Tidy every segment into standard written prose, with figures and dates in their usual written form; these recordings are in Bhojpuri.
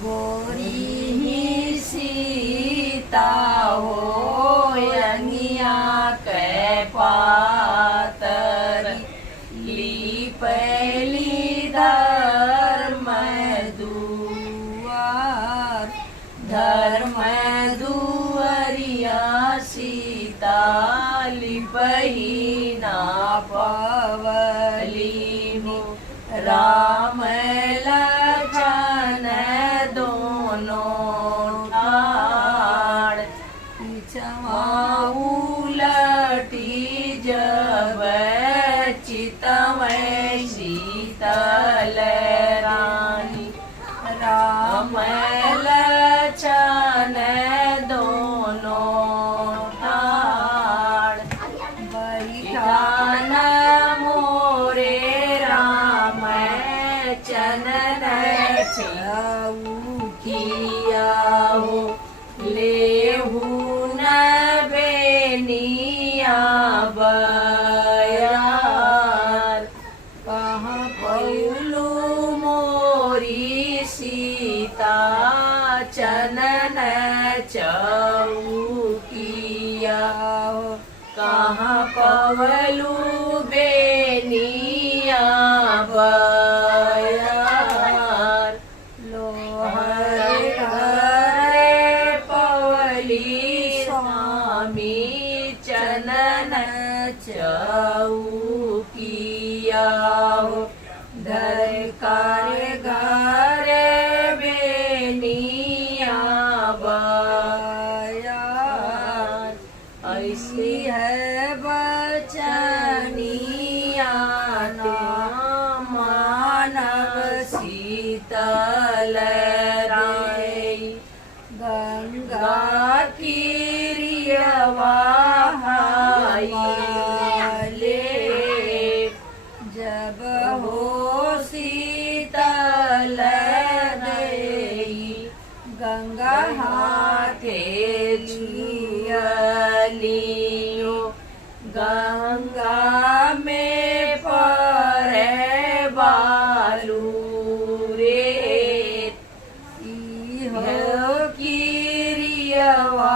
गोरी ही सीता हो यनिया के पातरी ली पहली धर्म दुआरिया सीता लिपही ना पवली राम लखन दोनों ठाड़ पिछवा उलटी जब चितमय शीतल रानी राम लखन दोनों ठाड़ बैठान मोरे राम चनन किया हो लेहू न बेनिया बयार कहाँ पौलू मोरी सीता चनन चौकिया हो कहाँ पवलू बेनिया बयार लोहरे घरे पवली स्वामी चनन चौकिया हो धरकारे घरे बेनिया बयार ऐसी है बचनिया मानव शीतल रे गंगा ले जब हो शीतल रे गंगा हाथे लियो गंगा में परे बालू रे इहो किरियवा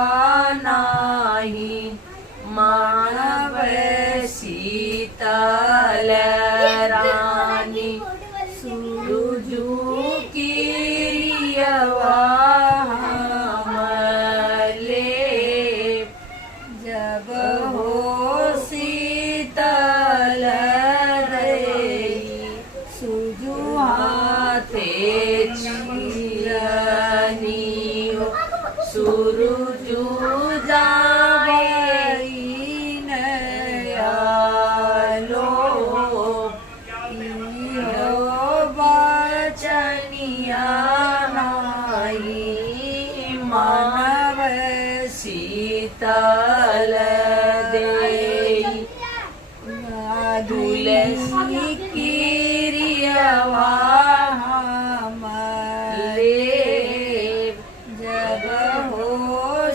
नाही मानव शीतल रानी सुरजू किरियवा जब हो शीतल रे सुजु हाथे चिरनियो सुरुजु जाई नयालो इहो बचनिया नाई मानव शीतल तुलसी किरियवा हमले जब हो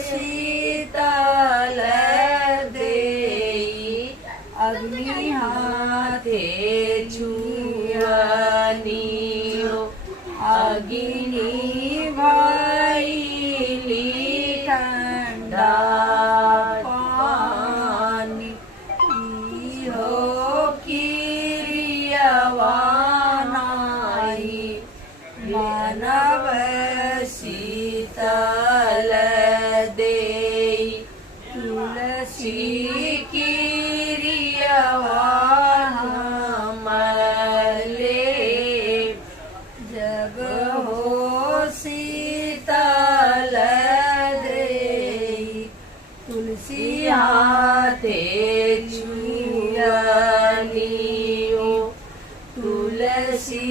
शीतल देई अग्नि हाथे छुअनियो अग्नि भइली ठंडा पानी इहो किरियवा नाही मानव शीतल देई तुलसी किरियवा हमले जब हो शीतल देई तुलसी हाथे छुअनियो तुलसी